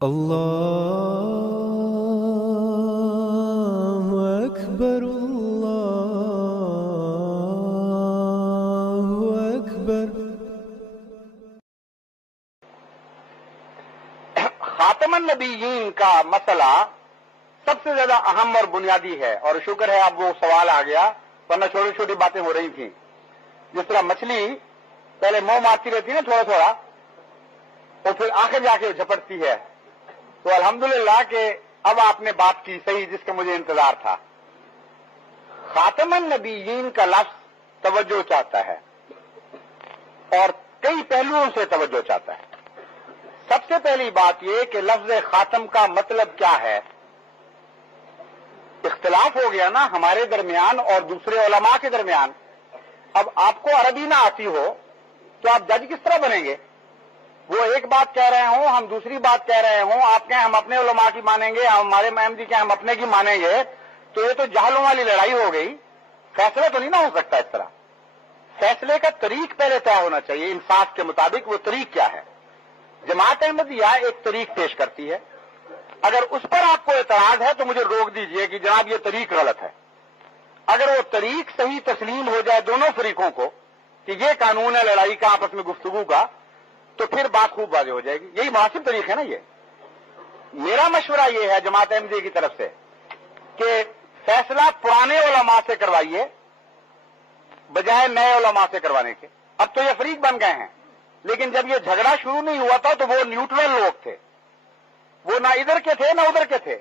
اللہ اکبر اللہ اکبر۔ خاتم النبیین کا مسئلہ سب سے زیادہ اہم اور بنیادی ہے، اور شکر ہے اب وہ سوال آ گیا، ورنہ چھوٹی چھوٹی باتیں ہو رہی تھیں۔ جس طرح مچھلی پہلے منہ مارتی رہتی ہے نا تھوڑا تھوڑا، اور پھر آخر جا کے جھپٹتی ہے، تو الحمدللہ کہ اب آپ نے بات کی صحیح جس کا مجھے انتظار تھا۔ خاتم النبیین کا لفظ توجہ چاہتا ہے اور کئی پہلوؤں سے توجہ چاہتا ہے۔ سب سے پہلی بات یہ کہ لفظ خاتم کا مطلب کیا ہے۔ اختلاف ہو گیا نا ہمارے درمیان اور دوسرے علماء کے درمیان۔ اب آپ کو عربی نہ آتی ہو تو آپ جج کس طرح بنیں گے؟ وہ ایک بات کہہ رہے ہوں، ہم دوسری بات کہہ رہے ہوں، آپ کہیں ہم اپنے علماء کی مانیں گے، ہمارے احمدی کہیں ہم اپنے کی مانیں گے، تو یہ تو جہلوں والی لڑائی ہو گئی۔ فیصلہ تو نہیں نہ ہو سکتا اس طرح۔ فیصلے کا طریق پہلے طے ہونا چاہیے، انصاف کے مطابق وہ طریق کیا ہے۔ جماعت احمدیہ ایک طریق پیش کرتی ہے، اگر اس پر آپ کو اعتراض ہے تو مجھے روک دیجئے کہ جناب یہ طریق غلط ہے۔ اگر وہ طریق صحیح تسلیم ہو جائے دونوں فریقوں کو کہ یہ قانون ہے لڑائی کا، آپس میں گفتگو کا، تو پھر بات خوب واضح ہو جائے گی۔ یہی مناسب طریق ہے نا۔ یہ میرا مشورہ یہ ہے جماعت احمدیہ کی طرف سے کہ فیصلہ پرانے علماء سے کروائیے بجائے نئے علماء سے کروانے کے۔ اب تو یہ فریق بن گئے ہیں، لیکن جب یہ جھگڑا شروع نہیں ہوا تھا تو وہ نیوٹرل لوگ تھے، وہ نہ ادھر کے تھے نہ ادھر کے تھے،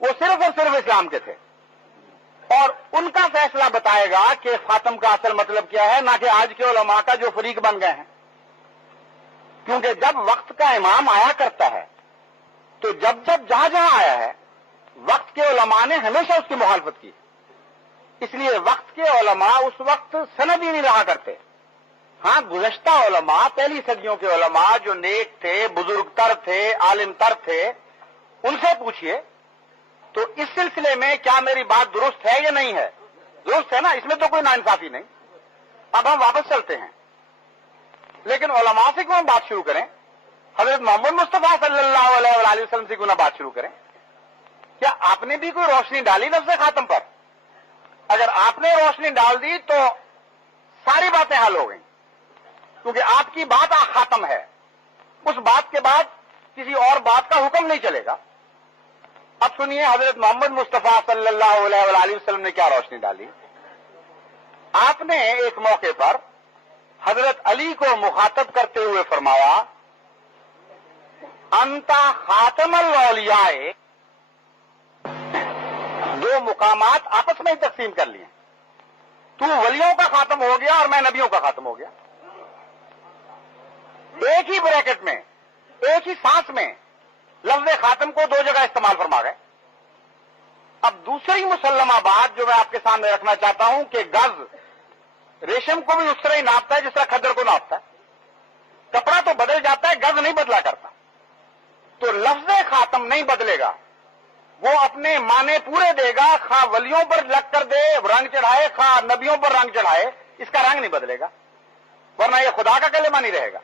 وہ صرف اور صرف اسلام کے تھے، اور ان کا فیصلہ بتائے گا کہ خاتم کا اصل مطلب کیا ہے، نہ کہ آج کے علماء کا جو فریق بن گئے ہیں۔ کیونکہ جب وقت کا امام آیا کرتا ہے تو جب جہاں جہاں آیا ہے وقت کے علماء نے ہمیشہ اس کی مخالفت کی، اس لیے وقت کے علماء اس وقت سندی نہیں رہا کرتے۔ ہاں گزشتہ علماء، پہلی صدیوں کے علماء جو نیک تھے، بزرگ تر تھے، عالم تر تھے، ان سے پوچھئے۔ تو اس سلسلے میں کیا میری بات درست ہے یا نہیں ہے؟ درست ہے نا، اس میں تو کوئی ناانصافی نہیں۔ اب ہم واپس چلتے ہیں، لیکن علماء سے کیوں ہم بات شروع کریں؟ حضرت محمد مصطفیٰ صلی اللہ علیہ وآلہ وسلم سے کیوں نہ بات شروع کریں؟ کیا آپ نے بھی کوئی روشنی ڈالی لفظ خاتم پر؟ اگر آپ نے روشنی ڈال دی تو ساری باتیں حل ہو گئیں، کیونکہ آپ کی بات خاتم ہے، اس بات کے بعد کسی اور بات کا حکم نہیں چلے گا۔ اب سنیے حضرت محمد مصطفیٰ صلی اللہ علیہ وآلہ وسلم نے کیا روشنی ڈالی۔ آپ نے ایک موقع پر حضرت علی کو مخاطب کرتے ہوئے فرمایا، انتا خاتم الاولیاء۔ دو مقامات آپس میں ہی تقسیم کر لیے، تو ولیوں کا خاتم ہو گیا اور میں نبیوں کا خاتم ہو گیا۔ ایک ہی بریکٹ میں، ایک ہی سانس میں لفظ خاتم کو دو جگہ استعمال فرما گئے۔ اب دوسری مسلمہ بات جو میں آپ کے سامنے رکھنا چاہتا ہوں کہ گز ریشم کو بھی اس طرح ہی ناپتا ہے جس طرح کھدر کو ناپتا ہے۔ کپڑا تو بدل جاتا ہے، گز نہیں بدلا کرتا۔ تو لفظ خاتم نہیں بدلے گا، وہ اپنے معنی پورے دے گا، خواہ ولیوں پر لگ کر دے رنگ چڑھائے، خواہ نبیوں پر رنگ چڑھائے، اس کا رنگ نہیں بدلے گا، ورنہ یہ خدا کا کلمہ نہیں رہے گا۔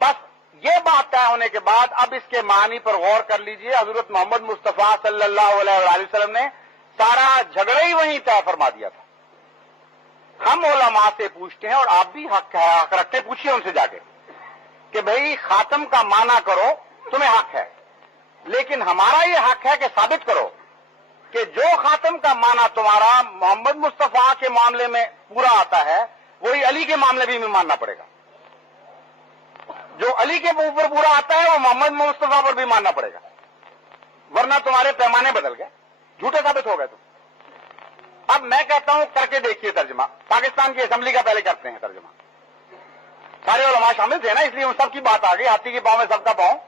بس یہ بات طے ہونے کے بعد اب اس کے معنی پر غور کر لیجئے۔ حضرت محمد مصطفیٰ صلی اللہ علیہ وآلہ وسلم نے سارا جھگڑا ہی وہیں طے فرما دیا تھا۔ ہم علماء سے پوچھتے ہیں، اور آپ بھی حق رکھتے، پوچھئے ان سے جا کے کہ بھئی خاتم کا معنی کرو، تمہیں حق ہے، لیکن ہمارا یہ حق ہے کہ ثابت کرو کہ جو خاتم کا معنی تمہارا محمد مصطفیٰ کے معاملے میں پورا آتا ہے وہی علی کے معاملے بھی ماننا پڑے گا۔ جو علی کے اوپر پورا آتا ہے وہ محمد مصطفیٰ پر بھی ماننا پڑے گا، ورنہ تمہارے پیمانے بدل گئے، جھوٹے ثابت ہو گئے تم۔ اب میں کہتا ہوں کر کے دیکھیے ترجمہ، پاکستان کی اسمبلی کا پہلے کرتے ہیں ترجمہ۔ سارے علماء شامل تھے نا، اس لیے ان سب کی بات آ گئی، ہاتھی کے پاؤں میں سب کا پاؤں۔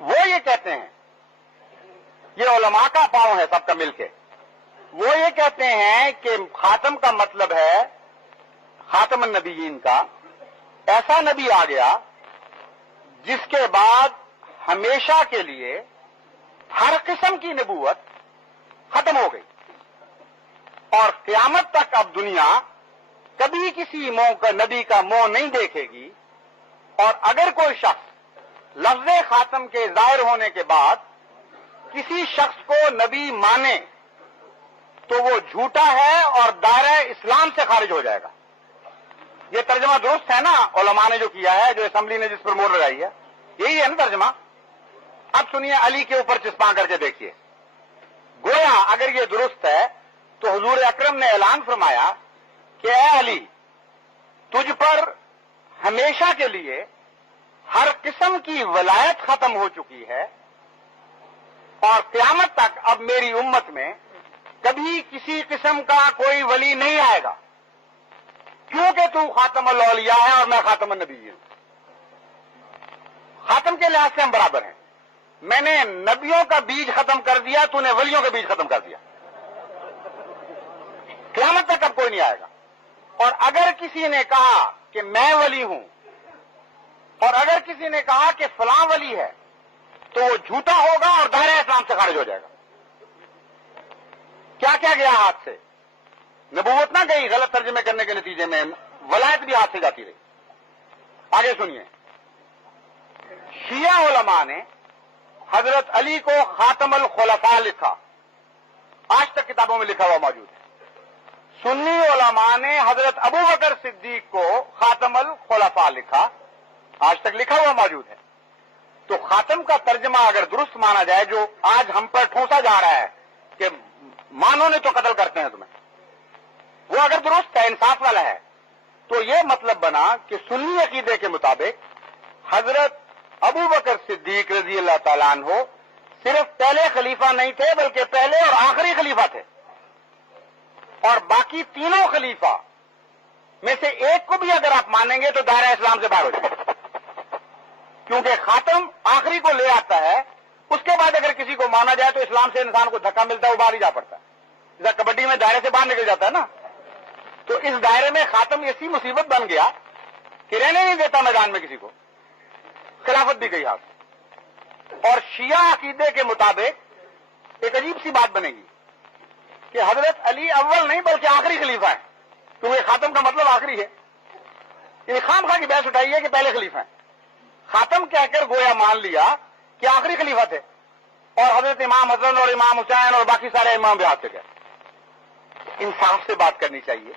وہ یہ کہتے ہیں، یہ علماء کا پاؤں ہے سب کا مل کے، وہ یہ کہتے ہیں کہ خاتم کا مطلب ہے خاتم النبیین کا ایسا نبی آ گیا جس کے بعد ہمیشہ کے لیے ہر قسم کی نبوت ختم ہو گئی، اور قیامت تک اب دنیا کبھی کسی نبی کا منہ نہیں دیکھے گی، اور اگر کوئی شخص لفظ خاتم کے ظاہر ہونے کے بعد کسی شخص کو نبی مانے تو وہ جھوٹا ہے اور دائرہ اسلام سے خارج ہو جائے گا. یہ ترجمہ درست ہے نا علماء نے جو کیا ہے, جو اسمبلی نے جس پر مہر لگائی ہے, یہی ہے نا ترجمہ. اب سنیے, علی کے اوپر چسپاں کر کے دیکھیے. گویا اگر یہ درست ہے تو حضور اکرم نے اعلان فرمایا کہ اے علی, تجھ پر ہمیشہ کے لیے ہر قسم کی ولایت ختم ہو چکی ہے اور قیامت تک اب میری امت میں کبھی کسی قسم کا کوئی ولی نہیں آئے گا, کیونکہ تو خاتم الاولیاء ہے اور میں خاتم النبی ہوں. خاتم کے لحاظ سے ہم برابر ہیں. میں نے نبیوں کا بیج ختم کر دیا, تو نے ولیوں کا بیج ختم کر دیا. قیامت تک اب کوئی نہیں آئے گا. اور اگر کسی نے کہا کہ میں ولی ہوں اور اگر کسی نے کہا کہ فلاں ولی ہے تو وہ جھوٹا ہوگا اور دائرہ اسلام سے خارج ہو جائے گا. کیا کیا گیا ہاتھ سے؟ نبوت نہ گئی, غلط ترجمے کرنے کے نتیجے میں ولایت بھی ہاتھ سے جاتی رہی. آگے سنیے, شیعہ علماء نے حضرت علی کو خاتم الخلفاء لکھا, آج تک کتابوں میں لکھا ہوا موجود ہے. سنی علماء نے حضرت ابو بکر صدیق کو خاتم الخلفاء لکھا, آج تک لکھا ہوا موجود ہے. تو خاتم کا ترجمہ اگر درست مانا جائے, جو آج ہم پر ٹھونسا جا رہا ہے کہ مانو نے تو قتل کرتے ہیں تمہیں, وہ اگر درست ہے, انصاف والا ہے, تو یہ مطلب بنا کہ سنی عقیدے کے مطابق حضرت ابو بکر صدیق رضی اللہ تعالیٰ عنہ صرف پہلے خلیفہ نہیں تھے بلکہ پہلے اور آخری خلیفہ تھے, اور باقی تینوں خلیفہ میں سے ایک کو بھی اگر آپ مانیں گے تو دائرہ اسلام سے باہر ہو جائے گا, کیونکہ خاتم آخری کو لے آتا ہے. اس کے بعد اگر کسی کو مانا جائے تو اسلام سے انسان کو دھکا ملتا ہے, وہ باہر ہی جا پڑتا ہے. جیسا کبڈی میں دائرے سے باہر نکل جاتا ہے نا, تو اس دائرے میں خاتم ایسی مصیبت بن گیا کہ رہنے نہیں دیتا میدان میں کسی کو. خلافت بھی گئی ہاتھ. اور شیعہ عقیدے کے مطابق ایک عجیب سی بات بنے گی کہ حضرت علی اول نہیں بلکہ آخری خلیفہ ہیں, کیونکہ خاتم کا مطلب آخری ہے. یہ خام خواہ کی بحث اٹھائی ہے کہ پہلے خلیفہ ہیں. خاتم کہہ کر گویا مان لیا کہ آخری خلیفہ تھے, اور حضرت امام حسن اور امام حسین اور باقی سارے امام بھی ہاتھ سے گئے. انصاف سے بات کرنی چاہیے,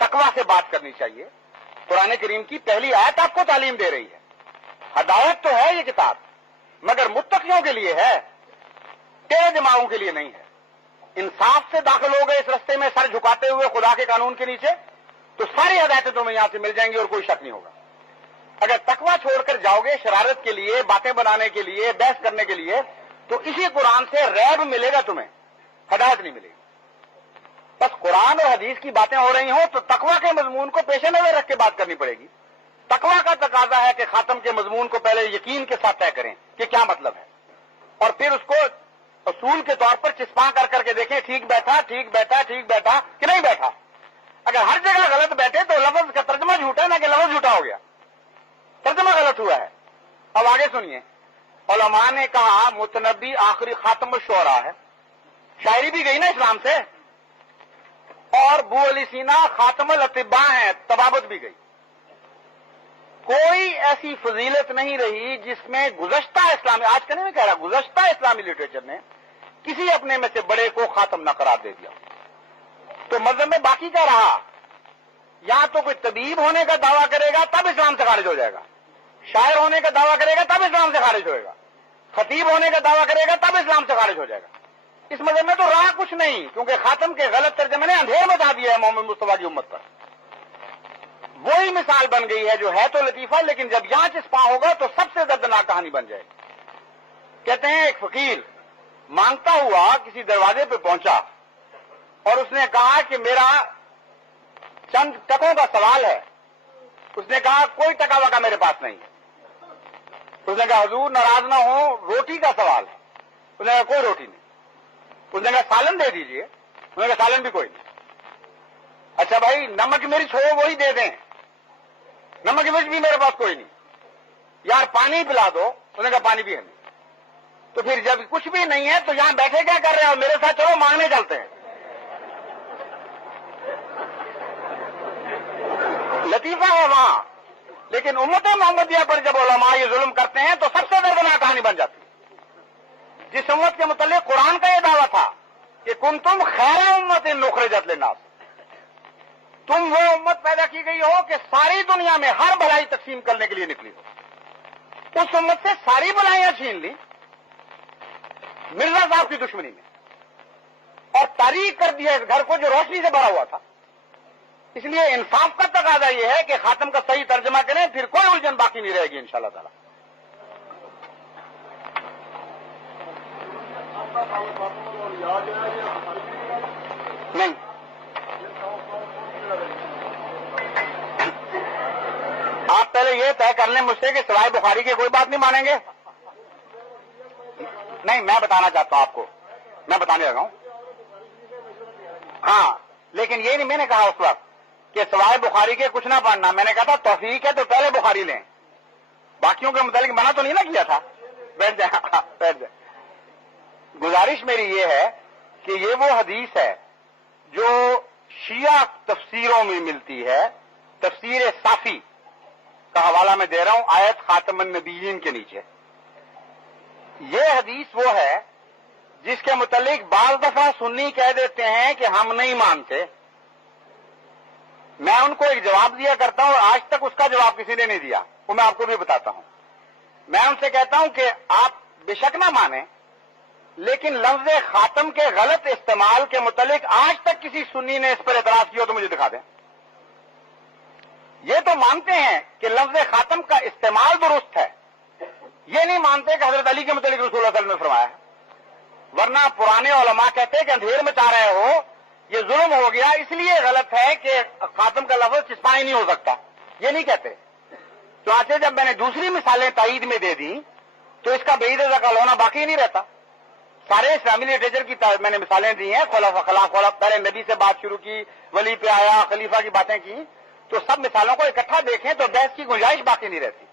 تقویٰ سے بات کرنی چاہیے. قرآن کریم کی پہلی آیت آپ کو تعلیم دے رہی ہے. ہدایت تو ہے یہ کتاب, مگر متقیوں کے لیے ہے, تیرے دماغوں کے لیے نہیں ہے. انصاف سے داخل ہو گئے اس رستے میں سر جھکاتے ہوئے خدا کے قانون کے نیچے, تو ساری ہدایتیں تمہیں یہاں سے مل جائیں گی اور کوئی شک نہیں ہوگا. اگر تقویٰ چھوڑ کر جاؤ گے شرارت کے لیے, باتیں بنانے کے لیے, بحث کرنے کے لیے, تو اسی قرآن سے ریب ملے گا تمہیں, ہدایت نہیں ملے گی. بس قرآن اور حدیث کی باتیں ہو رہی ہوں تو تقویٰ کے مضمون کو پیش نظر رکھ کے بات کرنی پڑے گی. تقویٰ کا تقاضا ہے کہ خاتم کے مضمون کو پہلے یقین کے ساتھ طے کریں کہ کیا مطلب ہے, اور پھر اس کو اصول کے طور پر چسپاں کر کر کے دیکھیں ٹھیک بیٹھا, ٹھیک بیٹھا, ٹھیک بیٹھا کہ نہیں بیٹھا. اگر ہر جگہ غلط بیٹھے تو لفظ کا ترجمہ جھوٹا ہے نا, کہ لفظ جھوٹا ہو گیا, ترجمہ غلط ہوا ہے. اب آگے سنیے, علماء نے کہا متنبی آخری خاتم الشعراء ہے, شاعری بھی گئی نا اسلام سے, اور ابو علی سینا خاتم الاطباء ہیں, طبابت بھی گئی. کوئی ایسی فضیلت نہیں رہی جس میں گزشتہ اسلامی, آج کا نہیں کہہ رہا, گزشتہ اسلامی لٹریچر نے کسی اپنے میں سے بڑے کو خاتم نہ قرار دے دیا. تو مذہب میں باقی کیا رہا؟ یا تو کوئی طبیب ہونے کا دعویٰ کرے گا تب اسلام سے خارج ہو جائے گا, شاعر ہونے کا دعویٰ کرے گا تب اسلام سے خارج ہوئے گا, خطیب ہونے کا دعویٰ کرے گا تب اسلام سے خارج ہو جائے گا. اس مذہب میں تو رہا کچھ نہیں, کیونکہ خاتم کے غلط ترجمے نے اندھیر مچا دیا ہے محمد مصطفیٰ کی امت پر. وہی مثال بن گئی ہے جو ہے تو لطیفہ, لیکن جب یہاں چسپاں ہوگا تو سب سے دردناک کہانی بن جائے گی. کہتے ہیں ایک فقیر مانگتا ہوا کسی دروازے پہ پہنچا اور اس نے کہا کہ میرا چند ٹکوں کا سوال ہے. اس نے کہا کوئی ٹکا وکا میرے پاس نہیں ہے. اس نے کہا حضور ناراض نہ ہو, روٹی کا سوال ہے. اس نے کہا کوئی روٹی نہیں. اس نے کہا سالن دے دیجئے. اس نے کہا سالن بھی کوئی نہیں. اچھا بھائی نمک مرچ ہو وہی دے دیں. نمک مرچ بھی میرے پاس کوئی نہیں. یار پانی پلا دو. اس نے کہا پانی بھی ہے نہیں. تو پھر جب کچھ بھی نہیں ہے تو یہاں بیٹھے کیا کر رہے ہیں, اور میرے ساتھ چلو مانگنے چلتے ہیں. لطیفہ ہے وہاں, لیکن امت محمدیہ پر جب علماء یہ ظلم کرتے ہیں تو سب سے دردناک کہانی بن جاتی ہے۔ جس امت کے متعلق قرآن کا یہ دعویٰ تھا کہ کنتم خیر امت اخرجت للناس، تم وہ امت پیدا کی گئی ہو کہ ساری دنیا میں ہر بھلائی تقسیم کرنے کے لیے نکلی ہو، اس امت سے ساری بھلائیاں چھین لی مرزا صاحب کی دشمنی میں، اور تاریخ کر دیا اس گھر کو جو روشنی سے بھرا ہوا تھا۔ اس لیے انصاف کا تقاضا یہ ہے کہ خاتم کا صحیح ترجمہ کریں، پھر کوئی الجھن باقی نہیں رہے گی انشاءاللہ تعالی۔ نہیں، آپ پہلے یہ طے کر لیں مجھ سے کہ سوائے بخاری کی کوئی بات نہیں مانیں گے۔ نہیں، میں بتانا چاہتا ہوں آپ کو، میں بتانے لگا ہوں۔ ہاں، لیکن یہ نہیں میں نے کہا اس وقت کہ سوائے بخاری کے کچھ نہ پڑھنا، میں نے کہا تھا توفیق ہے تو پہلے بخاری لیں، باقیوں کے متعلق منع تو نہیں نہ کیا تھا۔ بیٹھ جائیں، بیٹھ جائیں۔ گزارش میری یہ ہے کہ یہ وہ حدیث ہے جو شیعہ تفسیروں میں ملتی ہے، تفسیر صافی کا حوالہ میں دے رہا ہوں آیت خاتم النبیین کے نیچے۔ یہ حدیث وہ ہے جس کے متعلق بعض دفعہ سنی کہہ دیتے ہیں کہ ہم نہیں مانتے، میں ان کو ایک جواب دیا کرتا ہوں اور آج تک اس کا جواب کسی نے نہیں دیا، وہ میں آپ کو بھی بتاتا ہوں۔ میں ان سے کہتا ہوں کہ آپ بے شک نہ مانیں، لیکن لفظ خاتم کے غلط استعمال کے متعلق آج تک کسی سنی نے اس پر اعتراض کیا تو مجھے دکھا دیں۔ یہ تو مانتے ہیں کہ لفظ خاتم کا استعمال درست ہے، یہ نہیں مانتے کہ حضرت علی کے متعلق رسول اللہ صلی اللہ علیہ وسلم نے فرمایا ہے، ورنہ پرانے علماء کہتے ہیں کہ اندھیر مچا رہے ہو، یہ ظلم ہو گیا، اس لیے غلط ہے کہ خاتم کا لفظ چسپاں ہی نہیں ہو سکتا، یہ نہیں کہتے۔ چنانچہ جب میں نے دوسری مثالیں تائید میں دے دی تو اس کا بعید ذکر ہونا باقی نہیں رہتا۔ سارے اسلامی لٹریچر کی میں نے مثالیں دی ہیں، خلاف پہلے نبی سے بات شروع کی، ولی پہ آیا، خلیفہ کی باتیں کی، تو سب مثالوں کو اکٹھا دیکھیں تو بحث کی گنجائش باقی نہیں رہتی۔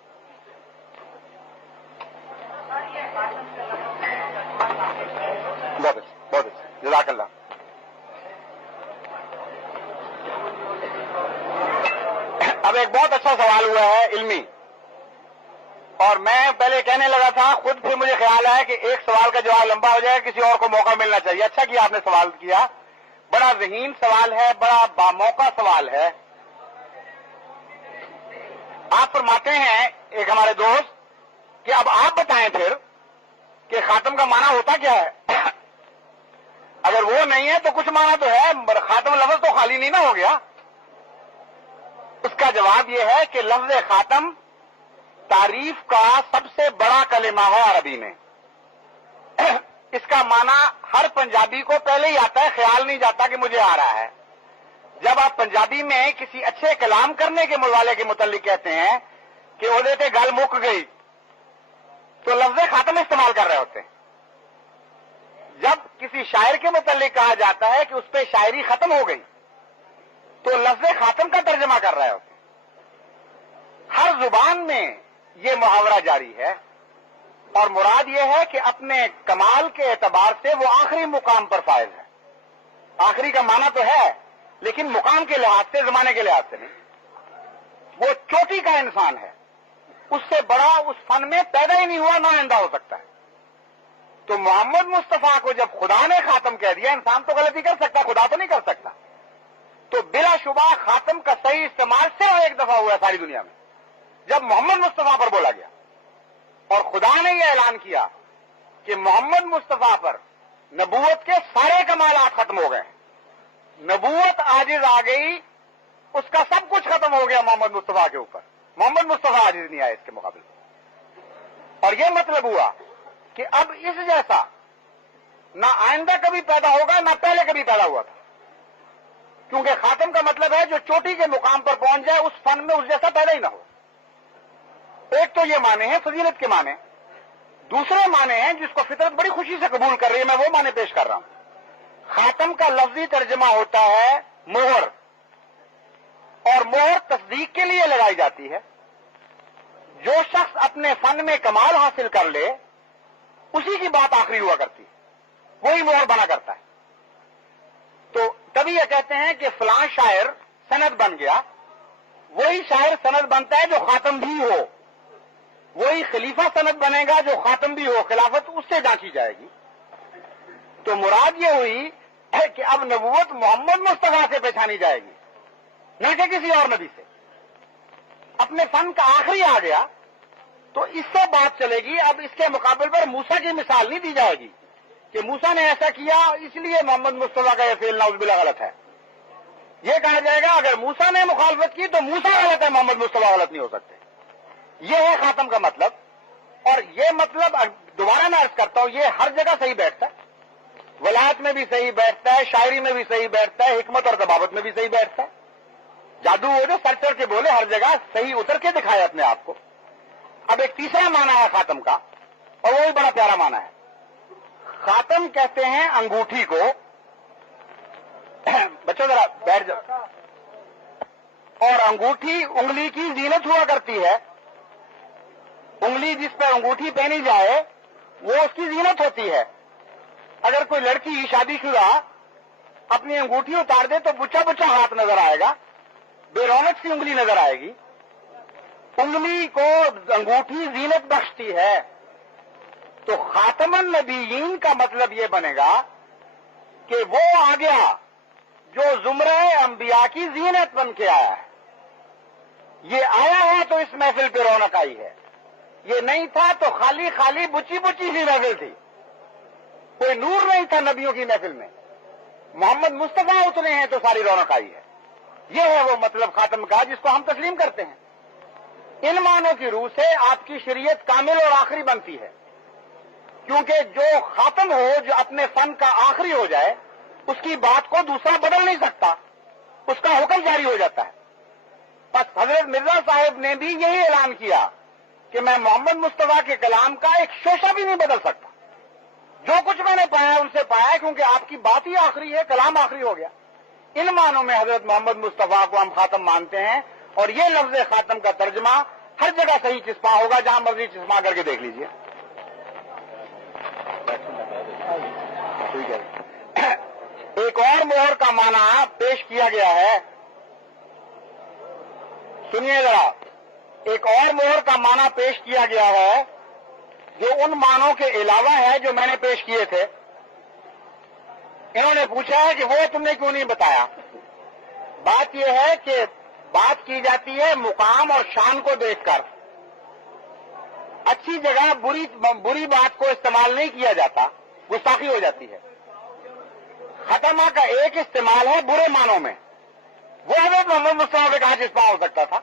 بہت اچھا، بہت اچھا، جزاک اللہ۔ اب ایک بہت اچھا سوال ہوا ہے علمی، اور میں پہلے کہنے لگا تھا خود پھر مجھے خیال ہے کہ ایک سوال کا جواب لمبا ہو جائے، کسی اور کو موقع ملنا چاہیے۔ اچھا کیا آپ نے سوال کیا، بڑا ذہین سوال ہے، بڑا باموقع سوال ہے۔ آپ فرماتے ہیں ایک ہمارے دوست کہ اب آپ بتائیں پھر کہ خاتم کا معنی ہوتا کیا ہے؟ اگر وہ نہیں ہے تو کچھ معنی تو ہے، خاتم لفظ تو خالی نہیں نہ ہو گیا۔ اس کا جواب یہ ہے کہ لفظ خاتم تعریف کا سب سے بڑا کلمہ ہے عربی میں۔ اس کا معنی ہر پنجابی کو پہلے ہی آتا ہے، خیال نہیں جاتا کہ مجھے آ رہا ہے۔ جب آپ پنجابی میں کسی اچھے کلام کرنے کے والے کے متعلق کہتے ہیں کہ وہ دیتے گل مک گئی، تو لفظ خاتم استعمال کر رہے ہوتے ہیں۔ جب کسی شاعر کے متعلق کہا جاتا ہے کہ اس پہ شاعری ختم ہو گئی، تو لفظ خاتم کا ترجمہ کر رہے ہوتے ہیں۔ ہر زبان میں یہ محاورہ جاری ہے، اور مراد یہ ہے کہ اپنے کمال کے اعتبار سے وہ آخری مقام پر فائز ہے۔ آخری کا معنی تو ہے لیکن مقام کے لحاظ سے، زمانے کے لحاظ سے نہیں۔ وہ چوٹی کا انسان ہے، اس سے بڑا اس فن میں پیدا ہی نہیں ہوا، نہ آئندہ ہو سکتا ہے۔ تو محمد مصطفیٰ کو جب خدا نے خاتم کہہ دیا، انسان تو غلطی کر سکتا، خدا تو نہیں کر سکتا۔ تو بلا شبہ خاتم کا صحیح استعمال صرف ایک دفعہ ہوا ہے ساری دنیا میں، جب محمد مصطفیٰ پر بولا گیا، اور خدا نے یہ اعلان کیا کہ محمد مصطفیٰ پر نبوت کے سارے کمالات ختم ہو گئے، نبوت عاجز آ گئی، اس کا سب کچھ ختم ہو گیا محمد مصطفیٰ کے اوپر، محمد مصطفیٰ عاجز نہیں آئے اس کے مقابلے میں۔ اور یہ مطلب ہوا کہ اب اس جیسا نہ آئندہ کبھی پیدا ہوگا، نہ پہلے کبھی پیدا ہوا تھا، کیونکہ خاتم کا مطلب ہے جو چوٹی کے مقام پر پہنچ جائے، اس فن میں اس جیسا پیدا ہی نہ ہو۔ ایک تو یہ معنی ہے فضیلت کے معنی، دوسرے معنی ہیں جس کو فطرت بڑی خوشی سے قبول کر رہی ہے، میں وہ معنی پیش کر رہا ہوں۔ خاتم کا لفظی ترجمہ ہوتا ہے مہر، اور مہر تصدیق کے لیے لگائی جاتی ہے۔ جو شخص اپنے فن میں کمال حاصل کر لے، اسی کی بات آخری ہوا کرتی ہے، وہی مہر بنا کرتا ہے۔ تو تبھی یہ کہتے ہیں کہ فلاں شاعر سند بن گیا، وہی شاعر سند بنتا ہے جو خاتم بھی ہو، وہی خلیفہ سند بنے گا جو خاتم بھی ہو، خلافت اس سے جانچی جائے گی۔ تو مراد یہ ہوئی ہے کہ اب نبوت محمد مصطفیٰ سے پہچانی جائے گی، نہ کہ کسی اور نبی سے۔ اپنے فن کا آخری آ گیا تو اس سے بات چلے گی۔ اب اس کے مقابل پر موسیٰ کی مثال نہیں دی جائے گی کہ موسیٰ نے ایسا کیا اس لیے محمد مصطفیٰ کا یہ فعل نعوذ باللہ غلط ہے۔ یہ کہا جائے گا اگر موسیٰ نے مخالفت کی تو موسیٰ غلط ہے، محمد مصطفیٰ غلط نہیں ہو سکتے۔ یہ ہے خاتم کا مطلب، اور یہ مطلب دوبارہ میں عرض کرتا ہوں یہ ہر جگہ صحیح بیٹھتا ہے، ولایت میں بھی صحیح بیٹھتا ہے، شاعری میں بھی صحیح بیٹھتا ہے، حکمت اور طباوت میں بھی صحیح بیٹھتا ہے۔ جادو وہ جو سر کے بولے ہر جگہ صحیح اتر کے دکھائے اپنے آپ کو۔ اب ایک تیسرا معنی ہے خاتم کا، اور وہ بھی بڑا پیارا معنی ہے۔ خاتم کہتے ہیں انگوٹھی کو، بچوں ذرا بیٹھ جاؤ، اور انگوٹھی انگلی کی زینت ہوا کرتی ہے۔ انگلی جس پر انگوٹھی پہنی جائے وہ اس کی زینت ہوتی ہے۔ اگر کوئی لڑکی شادی شدہ اپنی انگوٹھی اتار دے تو بچا بچا ہاتھ نظر آئے گا، بے رونق سی انگلی نظر آئے گی۔ انگلی کو انگوٹھی زینت بخشتی ہے۔ تو خاتم النبیین کا مطلب یہ بنے گا کہ وہ آ گیا جو زمرہ انبیاء کی زینت بن کے آیا ہے۔ یہ آیا ہے تو اس محفل پہ رونق آئی ہے، یہ نہیں تھا تو خالی خالی بچی بچی سی محفل تھی، کوئی نور نہیں تھا نبیوں کی محفل میں۔ محمد مصطفیٰ اتنے ہیں تو ساری رونق آئی ہے۔ یہ ہے وہ مطلب خاتم کا جس کو ہم تسلیم کرتے ہیں۔ ان معنوں کی روح سے آپ کی شریعت کامل اور آخری بنتی ہے، کیونکہ جو خاتم ہو، جو اپنے فن کا آخری ہو جائے، اس کی بات کو دوسرا بدل نہیں سکتا، اس کا حکم جاری ہو جاتا ہے۔ بس حضرت مرزا صاحب نے بھی یہی اعلان کیا کہ میں محمد مصطفیٰ کے کلام کا ایک شوشہ بھی نہیں بدل سکتا، جو کچھ میں نے پایا ان سے پایا، کیونکہ آپ کی بات ہی آخری ہے، کلام آخری ہو گیا۔ ان معنوں میں حضرت محمد مصطفیٰ کو ہم خاتم مانتے ہیں، اور یہ لفظ خاتم کا ترجمہ ہر جگہ صحیح چسپاں ہوگا، جہاں مرضی چسپاں کر کے دیکھ لیجئے۔ ایک اور مہر کا معنی پیش کیا گیا ہے، سنیے ذرا، ایک اور مہر کا معنی پیش کیا گیا ہے جو ان معنوں کے علاوہ ہے جو میں نے پیش کیے تھے۔ انہوں نے پوچھا ہے کہ وہ تم نے کیوں نہیں بتایا۔ بات یہ ہے کہ بات کی جاتی ہے مقام اور شان کو دیکھ کر، اچھی جگہ بری بات کو استعمال نہیں کیا جاتا، گستاخی ہو جاتی ہے۔ ختمہ کا ایک استعمال ہے برے معنوں میں، وہ حضرت محمد مصطفیٰ پہ کہاں چسپاں ہو سکتا تھا،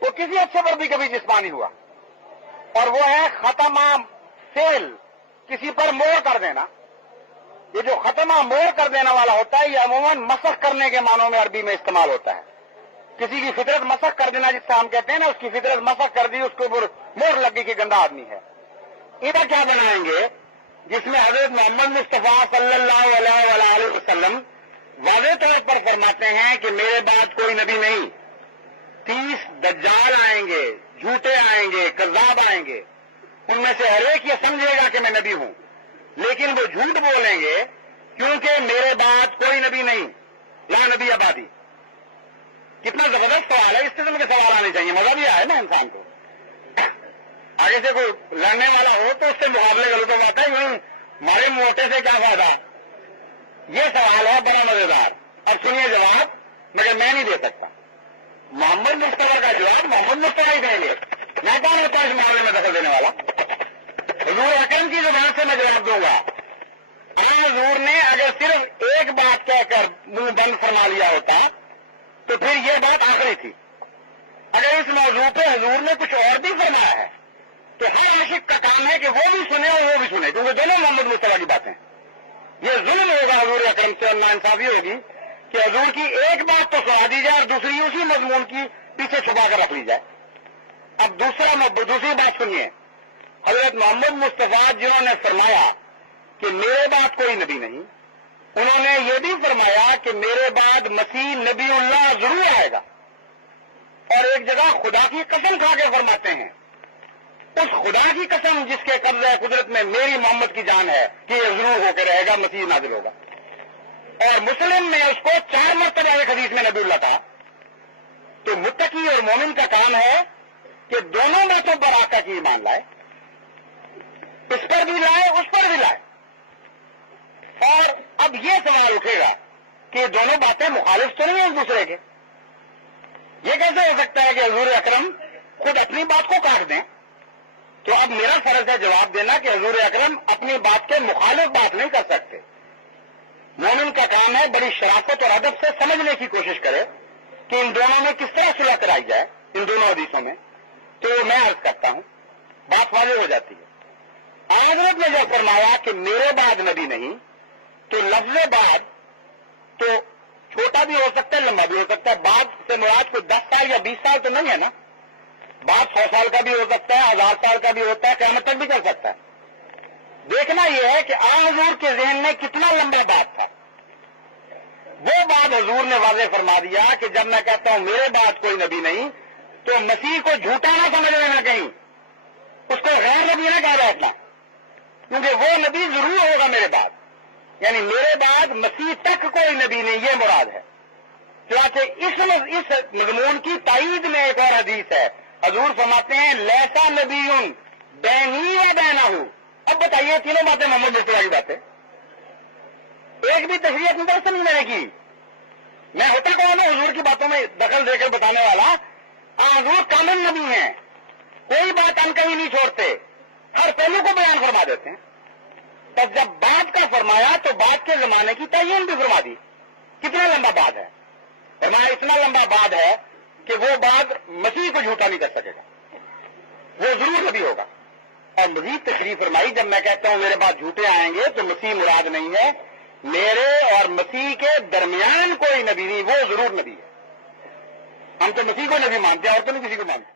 وہ کسی اچھے پر بھی کبھی چسپاں نہیں ہوا، اور وہ ہے ختمہ فعل، کسی پر مہر کر دینا۔ یہ جو ختمہ مہر کر دینے والا ہوتا ہے یہ عموماً مسخ کرنے کے معنوں میں عربی میں استعمال ہوتا ہے۔ کسی کی فطرت مسخ کر دینا جس سے ہم کہتے ہیں نا، اس کی فطرت مسخ کر دی، اس کے اوپر مہر لگ گئی کہ گندا آدمی ہے۔ ادھر کیا بنائیں گے جس میں حضرت محمد مصطفیٰ صلی اللہ علیہ وآلہ وسلم واضح طور پر فرماتے ہیں کہ میرے بعد کوئی نبی نہیں، 30 دجال آئیں گے، جھوٹے آئیں گے، کذاب آئیں گے، ان میں سے ہر ایک یہ سمجھے گا کہ میں نبی ہوں، لیکن وہ جھوٹ بولیں گے کیونکہ میرے بعد کوئی نبی نہیں، لا نبی آبادی۔ کتنا زبردست سوال ہے، اس قسم کے سوال آنے چاہیے، مزہ بھی آئے نا انسان کو۔ آگے سے کوئی لڑنے والا ہو تو اس سے مقابلے غلط ہو جاتا ہے، یوں ہمارے موٹے سے کیا فائدہ۔ یہ سوال ہے بڑا مزیدار، اور سنیے جواب، مگر میں نہیں دے سکتا۔ محمد مصطفیٰ کا جواب محمد مصطفیٰ ہی دیں گے، میں کون ہوتا ہے اس معاملے میں دخل دینے والا۔ حضور اکرم کی زبان سے میں جواب دوں گا۔ حضور نے اگر صرف ایک بات کہہ کر منہ بند فرما لیا ہوتا تو پھر یہ بات آخری تھی۔ اگر اس موضوع پہ حضور نے کچھ اور بھی فرمایا ہے تو ہر عاشق کا کام ہے کہ وہ بھی سنے اور وہ بھی سنے، کیونکہ دونوں محمد مصطفیٰ کی باتیں۔ یہ ظلم ہوگا حضور اکرم سے، اور ناانصافی ہوگی کہ حضور کی ایک بات تو سنا دی جائے اور دوسری اسی مضمون کی پیچھے چھپا کر رکھ لی جائے۔ اب دوسری بات سنیے، حضرت محمد مصطفیٰ جنہوں نے فرمایا کہ میرے بعد کوئی نبی نہیں، انہوں نے یہ بھی فرمایا کہ میرے بعد مسیح نبی اللہ ضرور آئے گا، اور ایک جگہ خدا کی قسم کھا کے فرماتے ہیں، اس خدا کی قسم جس کے قبضہ قدرت میں میری محمد کی جان ہے کہ یہ ضرور ہو کے رہے گا، مسیح نازل ہوگا۔ اور مسلم میں اس کو 4 مرتبہ ایک حدیث میں نبی اللہ کہا۔ تو متقی اور مومن کا کام ہے کہ دونوں میں تو برآقا کی ایمان لائے، اس پر بھی لائے اس پر بھی لائے. اور اب یہ سوال اٹھے گا کہ دونوں باتیں مخالف تو نہیں ہیں ایک دوسرے کے. یہ کیسے ہو سکتا ہے کہ حضور اکرم خود اپنی بات کو کاٹ دیں؟ تو اب میرا فرض ہے جواب دینا کہ حضور اکرم اپنی بات کے مخالف بات نہیں کر سکتے. مومن کا کام ہے بڑی شرافت اور ادب سے سمجھنے کی کوشش کرے کہ ان دونوں میں کس طرح صلح کرائی جائے ان دونوں حدیثوں میں. تو میں عرض کرتا ہوں، بات واضح ہو جاتی ہے. حضرت نے جو فرمایا کہ میرے بعد نبی نہیں، تو لفظ بعد تو چھوٹا بھی ہو سکتا ہے لمبا بھی ہو سکتا ہے. بعد سے مراد کوئی 10 سال یا 20 سال تو نہیں ہے نا. بعد 100 سال کا بھی ہو سکتا ہے، 1000 سال کا بھی ہوتا ہے، قیامت تک بھی چل سکتا ہے. دیکھنا یہ ہے کہ حضور کے ذہن میں کتنا لمبا بات تھا. وہ بات حضور نے واضح فرما دیا کہ جب میں کہتا ہوں میرے بعد کوئی نبی نہیں، تو مسیح کو جھوٹا نہ سمجھ لینا کہیں، اس کو غیر نبی نہ کہہ بیٹھنا، کیونکہ وہ نبی ضرور ہوگا میرے بعد. یعنی میرے بعد مسیح تک کوئی نبی نہیں، یہ مراد ہے. چنانچہ اس مضمون کی تائید میں ایک اور حدیث ہے. حضور فرماتے ہیں لیسا نبی بینی و بینہ. اب بتائیے تینوں باتیں محمد مصطفیٰ کی باتیں، ایک بھی تشریح اپنی طرف سے نہیں میں نے کی. میں ہوتا کون ہوں حضور کی باتوں میں دخل دے کر بتانے والا؟ حضور کامل نبی ہیں، کوئی بات ان کہیں نہیں چھوڑتے، ہر پہلو کو بیان فرما دیتے ہیں. تب جب بات کا فرمایا تو بات کے زمانے کی تعین بھی فرما دی. کتنا لمبا بات ہے؟ فرمایا اتنا لمبا بات ہے کہ وہ بات مسیح کو جھوٹا نہیں کر سکے گا، وہ ضرور نبی ہوگا. اور مزید تشریح فرمائی جب میں کہتا ہوں میرے بعد جھوٹے آئیں گے تو مسیح مراد نہیں ہے، میرے اور مسیح کے درمیان کوئی نبی نہیں، وہ ضرور نبی ہے. ہم تو مسیح کو نبی مانتے ہیں اور تو نہیں کسی کو مانتے.